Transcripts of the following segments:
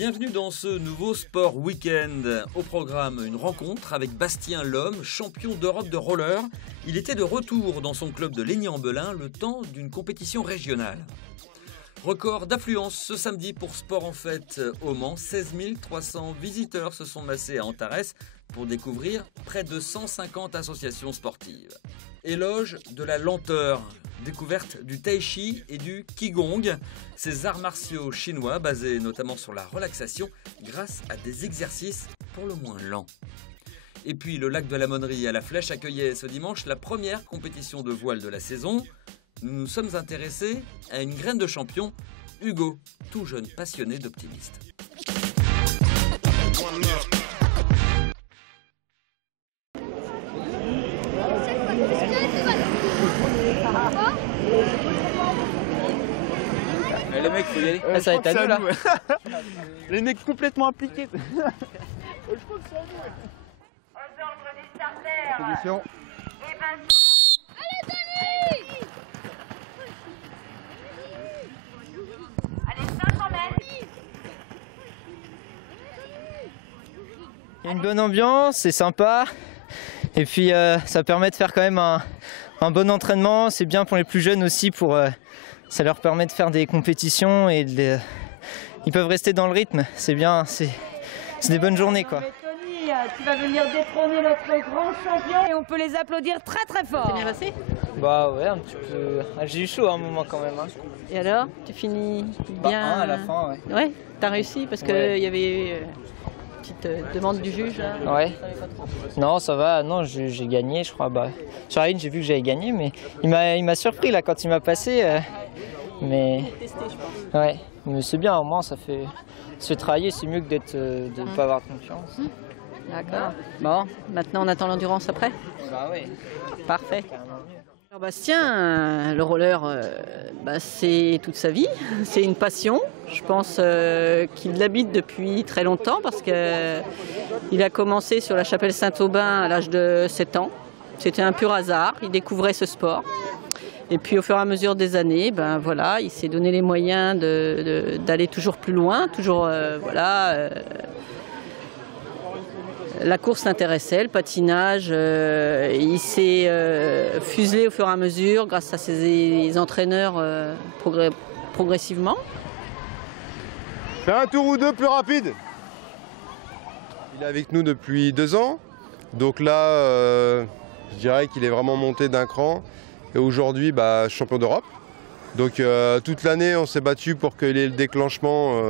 Bienvenue dans ce nouveau Sport Week-end. Au programme, une rencontre avec Bastien Lhomme, champion d'Europe de roller. Il était de retour dans son club de Légney-en-Belin le temps d'une compétition régionale. Record d'affluence ce samedi pour Sport en Fête au Mans. 16 300 visiteurs se sont massés à Antares pour découvrir près de 150 associations sportives. Éloge de la lenteur, découverte du tai chi et du qigong, ces arts martiaux chinois basés notamment sur la relaxation grâce à des exercices pour le moins lents. Et puis le lac de la Monnerie à la Flèche accueillait ce dimanche la première compétition de voile de la saison. Nous nous sommes intéressés à une graine de champion, Hugo, tout jeune passionné d'optimiste. Les mecs, faut y aller. Ça va être à nous là. Les mecs complètement impliqués. Je crois que c'est à nous. Aux ordres du starter. Position. Allez, 500 mètres. Il y a une bonne ambiance, c'est sympa. Et puis ça permet de faire quand même un bon entraînement. C'est bien pour les plus jeunes aussi, ça leur permet de faire des compétitions et ils peuvent rester dans le rythme. C'est bien, c'est des bonnes journées quoi. Tony, tu vas venir détrôner notre grand champion et on peut les applaudir très très fort. C'est bien passé? Bah ouais, un petit peu. J'ai eu chaud à un moment quand même. Hein. Et alors, tu finis bien? À la fin, ouais. Ouais, t'as réussi parce qu'il y avait une petite demande du juge là. Ouais. Non, ça va. Non, j'ai gagné, je crois. Bah, sur la ligne, j'ai vu que j'avais gagné, mais il m'a surpris là quand il m'a passé. Mais ouais, mais c'est bien. Au moins, ça fait travailler. C'est mieux que de ne pas avoir confiance. D'accord. Bon, maintenant on attend l'endurance après. Bah oui. Parfait. Alors Bastien, le roller, c'est toute sa vie, c'est une passion. Je pense qu'il l'habite depuis très longtemps parce qu'il a commencé sur la chapelle Saint-Aubin à l'âge de 7 ans. C'était un pur hasard, il découvrait ce sport. Et puis au fur et à mesure des années, il s'est donné les moyens d'aller toujours plus loin, la course l'intéressait, le patinage, il s'est fuselé au fur et à mesure grâce à ses entraîneurs progressivement. Fais un tour ou deux plus rapide. Il est avec nous depuis 2 ans, donc là je dirais qu'il est vraiment monté d'un cran et aujourd'hui champion d'Europe. Donc toute l'année on s'est battu pour qu'il ait le déclenchement.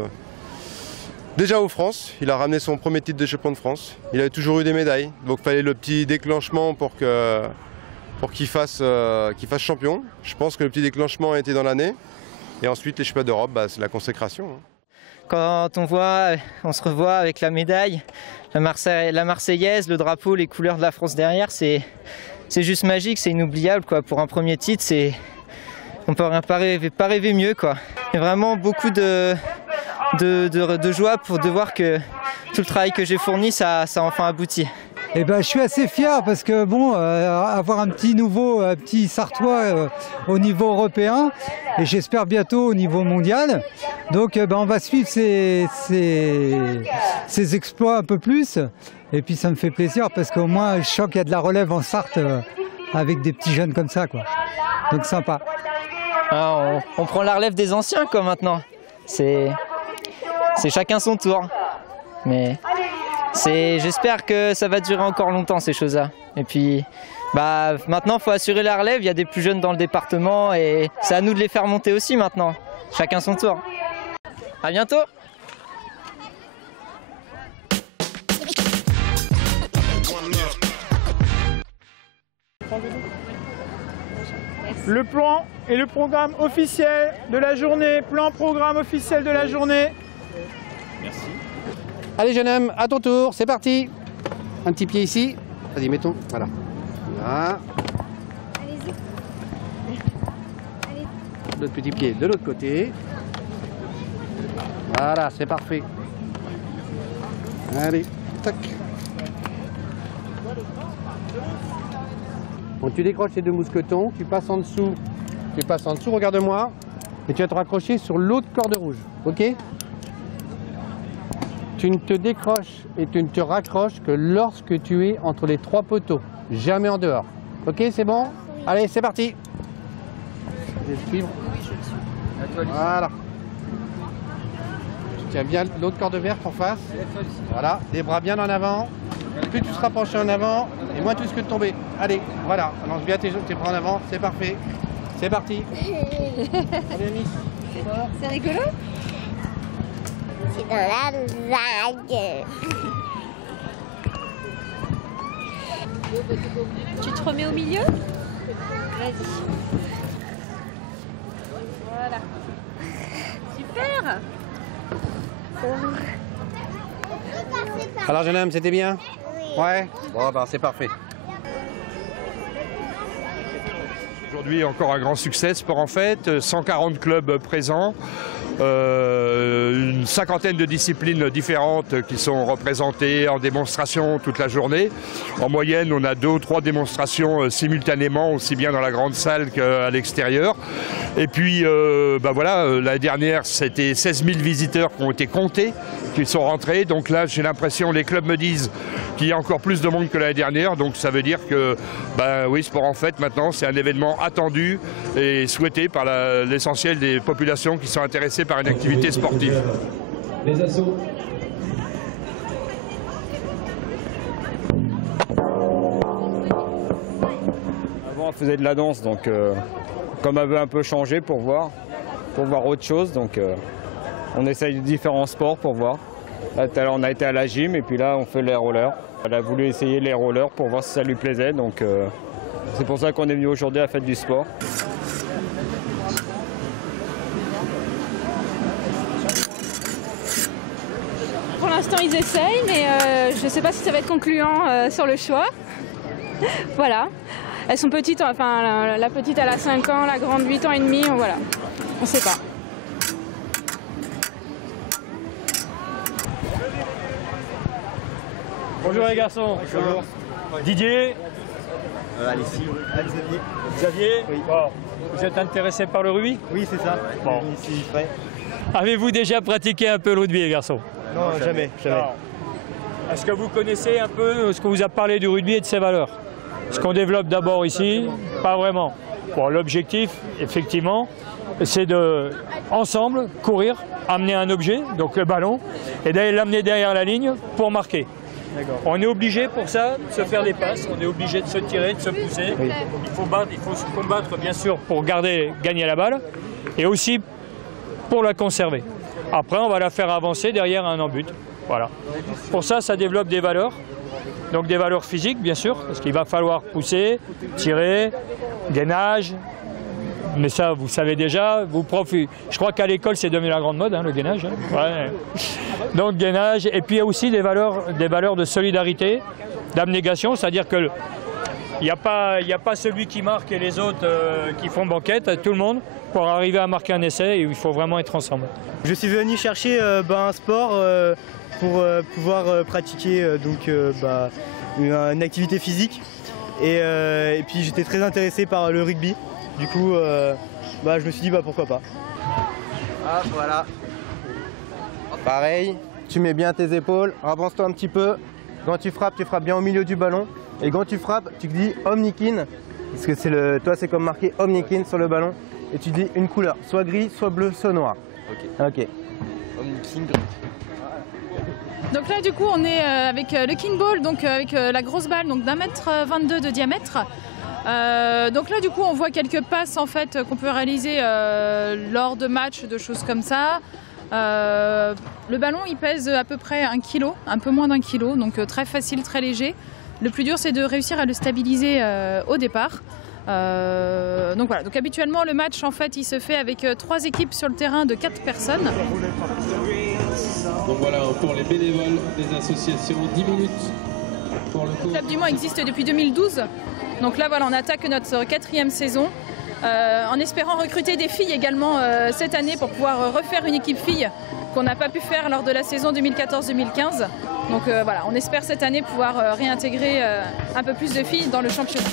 Déjà aux France, il a ramené son premier titre de champion de France. Il avait toujours eu des médailles, donc il fallait le petit déclenchement pour qu'il fasse champion. Je pense que le petit déclenchement a été dans l'année. Et ensuite les championnats d'Europe, c'est la consécration. Quand on se revoit avec la médaille, la Marseillaise, le drapeau, les couleurs de la France derrière, c'est juste magique, c'est inoubliable quoi. Pour un premier titre, on ne peut pas rêver mieux quoi. Il y a vraiment beaucoup de joie de voir que tout le travail que j'ai fourni, ça a enfin abouti. Eh ben, je suis assez fier parce que avoir un petit Sartois au niveau européen et j'espère bientôt au niveau mondial. Donc on va suivre ses exploits un peu plus et puis ça me fait plaisir parce qu'au moins je sens qu'il y a de la relève en Sarthe avec des petits jeunes comme ça quoi. Donc sympa. Ah, on prend la relève des anciens quoi maintenant. C'est chacun son tour. Mais j'espère que ça va durer encore longtemps ces choses-là. Et puis maintenant il faut assurer la relève, il y a des plus jeunes dans le département et c'est à nous de les faire monter aussi maintenant. Chacun son tour. À bientôt. Le plan et le programme officiel de la journée. Programme officiel de la journée. Merci. Allez jeune homme, à ton tour, c'est parti. Un petit pied ici. Vas-y, mettons. Voilà. Là. Allez-y. Allez. L'autre petit pied de l'autre côté. Voilà, c'est parfait. Allez, tac. Bon, tu décroches ces 2 mousquetons, tu passes en dessous, regarde-moi, et tu vas te raccrocher sur l'autre corde rouge, ok? Tu ne te décroches et tu ne te raccroches que lorsque tu es entre les 3 poteaux, jamais en dehors. Ok, c'est bon? Allez, c'est parti. Je vais le suivre. Voilà. Tu tiens bien l'autre corde verte en face. Voilà, les bras bien en avant. Plus tu te rapproches en avant, et moins tu risques de tomber. Allez, voilà, lance bien tes bras en avant, c'est parfait. C'est parti. Allez, Amis. C'est rigolo? C'est dans la vague. Tu te remets au milieu? Vas-y. Voilà. Super. Alors jeune homme, c'était bien? Oui. Ouais. Bon, ben c'est parfait. Aujourd'hui, encore un grand succès, Sport en Fête, 140 clubs présents, une cinquantaine de disciplines différentes qui sont représentées en démonstration toute la journée. En moyenne, on a 2 ou 3 démonstrations simultanément, aussi bien dans la grande salle qu'à l'extérieur. Et puis, voilà, l'année dernière, c'était 16 000 visiteurs qui ont été comptés, qui sont rentrés. Donc là, j'ai l'impression, les clubs me disent qu'il y a encore plus de monde que l'année dernière. Donc ça veut dire que, oui, Sport en Fête, maintenant, c'est un événement attendu et souhaité par l'essentiel des populations qui sont intéressées par une activité sportive. Les assauts. Avant, on faisait de la danse, donc comme elle veut un peu changer pour voir autre chose, donc on essaye différents sports pour voir. Là, tout à l'heure, on a été à la gym et puis là, on fait les rollers. Elle a voulu essayer les rollers pour voir si ça lui plaisait, donc c'est pour ça qu'on est venu aujourd'hui à la fête du sport. Pour l'instant, ils essayent, mais je ne sais pas si ça va être concluant sur le choix. Voilà. Elles sont petites, enfin la petite elle a 5 ans, la grande 8 ans et demi, voilà. On ne sait pas. Bonjour les garçons. Bonjour. Didier. Alexis. Xavier. Oui. Bon. Vous êtes intéressé par le rugby? Oui, c'est ça. Bon. Ici, prêt. Avez-vous déjà pratiqué un peu le rugby, les garçons? Non, jamais. Est-ce que vous connaissez un peu ce que vous a parlé du rugby et de ses valeurs? Ce qu'on développe d'abord ici, pas vraiment. Bon, l'objectif, effectivement, c'est de, ensemble, courir, amener un objet, donc le ballon, et d'aller l'amener derrière la ligne pour marquer. On est obligé pour ça de se faire des passes, on est obligé de se tirer, de se pousser. Oui. Il faut se combattre bien sûr pour gagner la balle et aussi pour la conserver. Après, on va la faire avancer derrière un en-but. Voilà. Pour ça, ça développe des valeurs. Donc des valeurs physiques, bien sûr, parce qu'il va falloir pousser, tirer, gainage. Mais ça, vous savez déjà, vous profs, je crois qu'à l'école, c'est devenu la grande mode, hein, le gainage. Hein. Ouais. Donc gainage, et puis il y a aussi des valeurs de solidarité, d'abnégation, c'est-à-dire que il n'y a pas celui qui marque et les autres qui font banquette, tout le monde, pour arriver à marquer un essai, et il faut vraiment être ensemble. Je suis venu chercher un sport pour pouvoir pratiquer une activité physique. Et puis j'étais très intéressé par le rugby. Du coup, je me suis dit pourquoi pas. Ah, voilà. Pareil, tu mets bien tes épaules, avance-toi un petit peu. Quand tu frappes bien au milieu du ballon. Et quand tu frappes, tu dis Omnikin, parce que toi c'est comme marqué Omnikin sur le ballon. Et tu dis une couleur, soit gris, soit bleu, soit noir. Ok. Omnikin gris. Donc là du coup on est avec le King Ball, donc avec la grosse balle d'1,22 m de diamètre. Donc là du coup on voit quelques passes en fait qu'on peut réaliser lors de matchs, de choses comme ça. Le ballon il pèse à peu près 1 kg, un peu moins d'1 kg, donc très facile, très léger. Le plus dur c'est de réussir à le stabiliser au départ. Donc voilà, donc habituellement le match en fait il se fait avec 3 équipes sur le terrain de 4 personnes. Donc voilà pour les bénévoles des associations, 10 minutes pour le cours. L'étape du Mans existe depuis 2012. Donc là voilà, on attaque notre 4e saison en espérant recruter des filles également cette année pour pouvoir refaire une équipe filles qu'on n'a pas pu faire lors de la saison 2014-2015. Donc voilà, on espère cette année pouvoir réintégrer un peu plus de filles dans le championnat.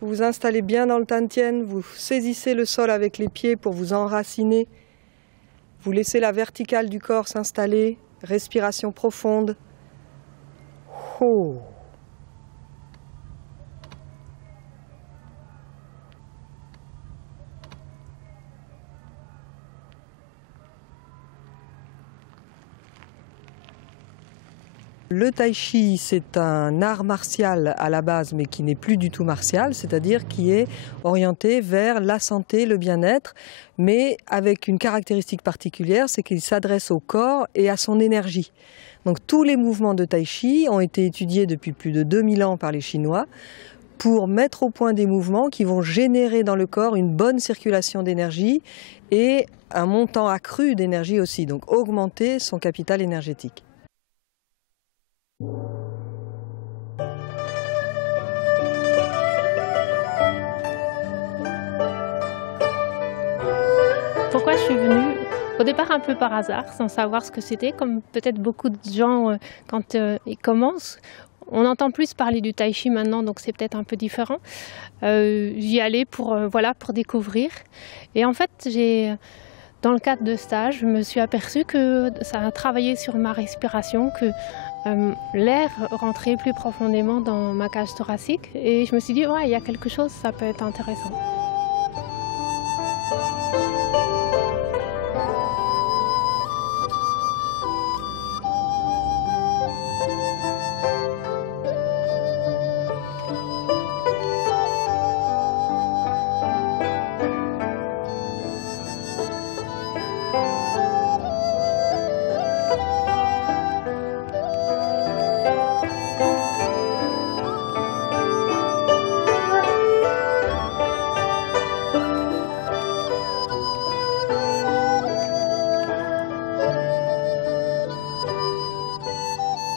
Vous vous installez bien dans le tantien, vous saisissez le sol avec les pieds pour vous enraciner Vous laissez la verticale du corps s'installer, respiration profonde. Oh. Le tai chi, c'est un art martial à la base, mais qui n'est plus du tout martial, c'est-à-dire qui est orienté vers la santé, le bien-être, mais avec une caractéristique particulière, c'est qu'il s'adresse au corps et à son énergie. Donc tous les mouvements de tai chi ont été étudiés depuis plus de 2000 ans par les Chinois pour mettre au point des mouvements qui vont générer dans le corps une bonne circulation d'énergie et un montant accru d'énergie aussi, donc augmenter son capital énergétique. Pourquoi je suis venue? Au départ un peu par hasard, sans savoir ce que c'était, comme peut-être beaucoup de gens quand ils commencent. On entend plus parler du tai chi maintenant, donc c'est peut-être un peu différent. J'y allais pour découvrir. Et en fait, dans le cadre de stage, je me suis aperçue que ça a travaillé sur ma respiration, que l'air rentrait plus profondément dans ma cage thoracique. Et je me suis dit, ouais, il y a quelque chose, ça peut être intéressant.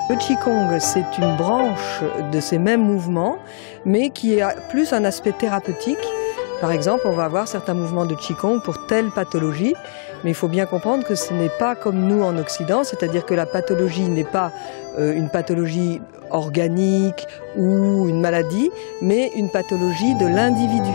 Le Qigong, c'est une branche de ces mêmes mouvements, mais qui a plus un aspect thérapeutique. Par exemple, on va avoir certains mouvements de Qigong pour telle pathologie, mais il faut bien comprendre que ce n'est pas comme nous en Occident, c'est-à-dire que la pathologie n'est pas une pathologie organique ou une maladie, mais une pathologie de l'individu.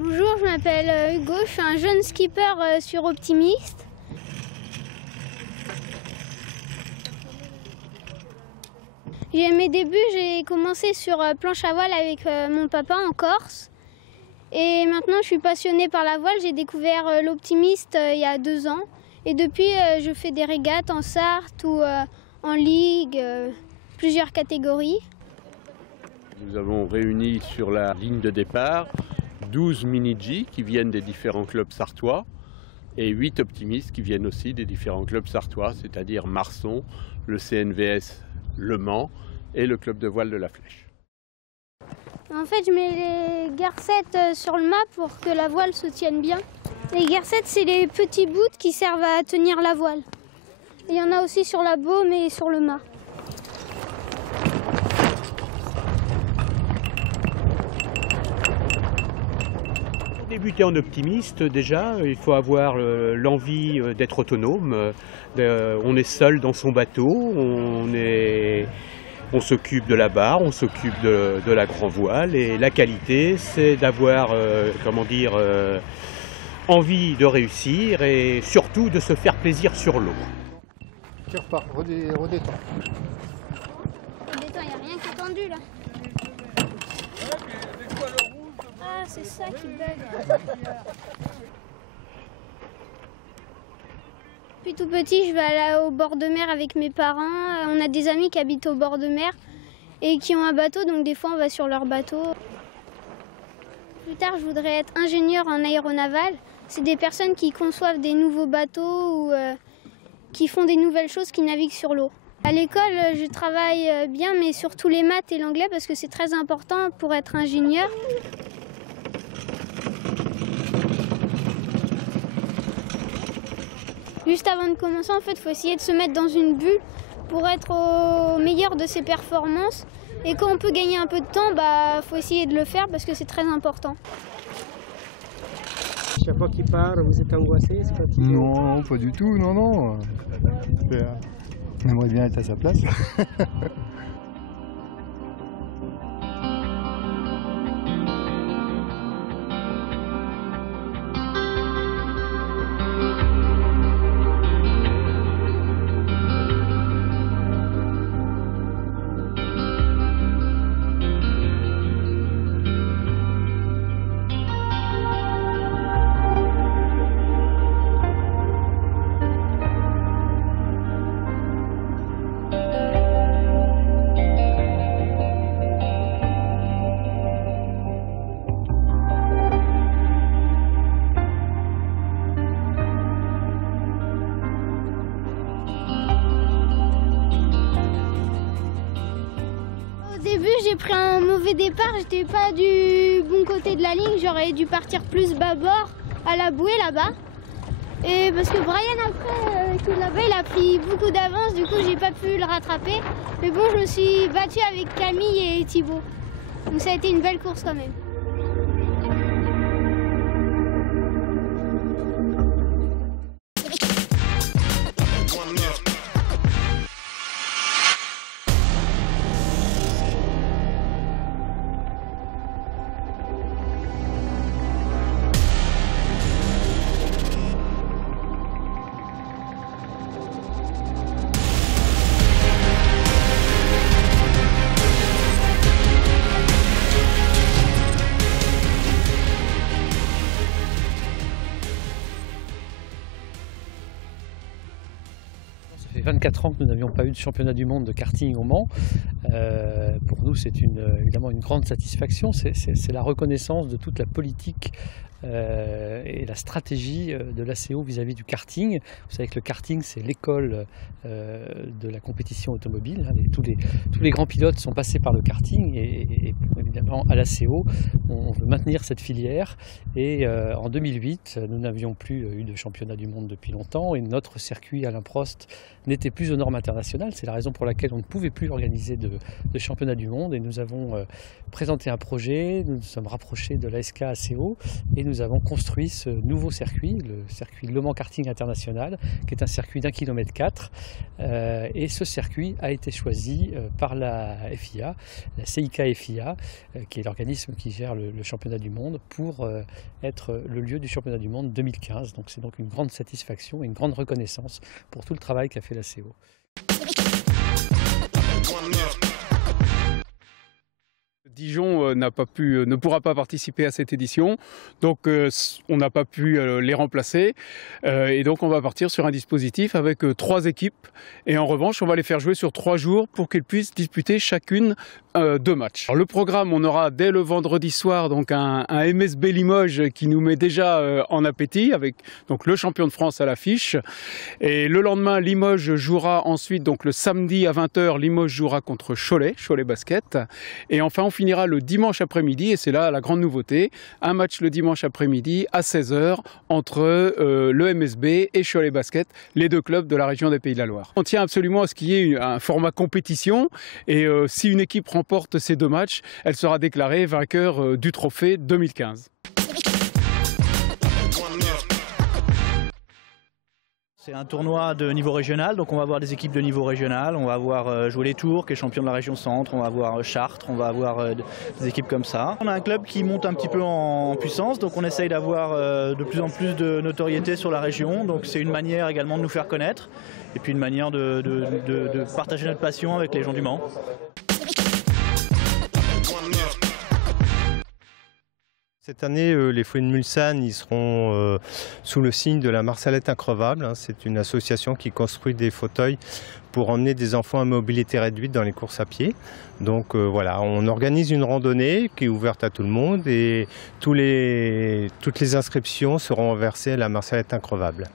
Bonjour, je m'appelle Hugo, je suis un jeune skipper sur Optimiste. Mes débuts, j'ai commencé sur planche à voile avec mon papa en Corse. Et maintenant, je suis passionnée par la voile. J'ai découvert l'Optimiste il y a 2 ans. Et depuis, je fais des régates en Sarthe ou en ligue, plusieurs catégories. Nous avons réuni sur la ligne de départ 12 mini-G qui viennent des différents clubs sartois et 8 optimistes qui viennent aussi des différents clubs sartois, c'est-à-dire Marson, le CNVS Le Mans et le club de voile de la Flèche. En fait, je mets les garcettes sur le mât pour que la voile se tienne bien. Les garcettes, c'est les petits bouts qui servent à tenir la voile. Il y en a aussi sur la baume et sur le mât. Débuter en optimiste, déjà, il faut avoir l'envie d'être autonome. On est seul dans son bateau, on s'occupe de la barre, on s'occupe de la grand voile. Et la qualité, c'est d'avoir, envie de réussir et surtout de se faire plaisir sur l'eau. Tu repars, redétends. Redétends, il n'y a rien qui est tendu là. Ah, c'est ça qui bug. Depuis tout petit, je vais aller au bord de mer avec mes parents. On a des amis qui habitent au bord de mer et qui ont un bateau, donc des fois on va sur leur bateau. Plus tard, je voudrais être ingénieur en aéronaval. C'est des personnes qui conçoivent des nouveaux bateaux ou qui font des nouvelles choses, qui naviguent sur l'eau. À l'école, je travaille bien, mais surtout les maths et l'anglais parce que c'est très important pour être ingénieur. Juste avant de commencer, en fait, il faut essayer de se mettre dans une bulle pour être au meilleur de ses performances. Et quand on peut gagner un peu de temps, faut essayer de le faire parce que c'est très important. Chaque fois qu'il part, vous êtes angoissé? Non, pas du tout, non. On aimerait bien être à sa place. Au début, j'ai pris un mauvais départ, j'étais pas du bon côté de la ligne, j'aurais dû partir plus bâbord à la bouée là-bas. Et parce que Brian après, qui est là-bas, il a pris beaucoup d'avance, du coup j'ai pas pu le rattraper. Mais bon, je me suis battue avec Camille et Thibaut. Donc ça a été une belle course quand même. Ça fait 24 ans que nous n'avions pas eu de championnat du monde de karting au Mans. Pour nous, c'est évidemment une grande satisfaction. C'est la reconnaissance de toute la politique et la stratégie de l'ACO vis-à-vis du karting. Vous savez que le karting, c'est l'école de la compétition automobile. Tous les grands pilotes sont passés par le karting et évidemment à l'ACO, on veut maintenir cette filière. Et en 2008, nous n'avions plus eu de championnat du monde depuis longtemps et notre circuit Alain Prost n'était plus aux normes internationales. C'est la raison pour laquelle on ne pouvait plus organiser de championnat du monde et nous avons présenté un projet, nous nous sommes rapprochés de l'ASK ACO et nous avons construit ce nouveau circuit, le circuit Le Mans Karting International, qui est un circuit d'1,4 km. Et ce circuit a été choisi par la FIA, la CIK FIA, qui est l'organisme qui gère le championnat du monde, pour être le lieu du championnat du monde 2015. Donc c'est donc une grande satisfaction et une grande reconnaissance pour tout le travail qu'a fait la CO. Dijon ne pourra pas participer à cette édition, donc on n'a pas pu les remplacer et donc on va partir sur un dispositif avec 3 équipes et en revanche on va les faire jouer sur 3 jours pour qu'elles puissent disputer chacune 2 matchs. Alors, le programme, on aura dès le vendredi soir donc un MSB Limoges qui nous met déjà en appétit avec donc le champion de France à l'affiche et le lendemain Limoges jouera ensuite donc le samedi à 20h Limoges jouera contre Cholet Basket et enfin on finira le dimanche après-midi et c'est là la grande nouveauté, un match le dimanche après-midi à 16h entre le MSB et Cholet Basket, les 2 clubs de la région des Pays de la Loire. On tient absolument à ce qu'il y ait un format compétition et si une équipe remporte ces 2 matchs, elle sera déclarée vainqueur du trophée 2015. C'est un tournoi de niveau régional, donc on va avoir des équipes de niveau régional, on va avoir Jouer les Tours qui est champion de la région centre, on va avoir Chartres, on va avoir des équipes comme ça. On a un club qui monte un petit peu en puissance, donc on essaye d'avoir de plus en plus de notoriété sur la région, donc c'est une manière également de nous faire connaître et puis une manière de partager notre passion avec les gens du Mans. Cette année, les Fouets de Mulsanne ils seront sous le signe de la Marsalette Increvable. C'est une association qui construit des fauteuils pour emmener des enfants à mobilité réduite dans les courses à pied. Donc voilà, on organise une randonnée qui est ouverte à tout le monde et toutes les inscriptions seront versées à la Marsalette Increvable.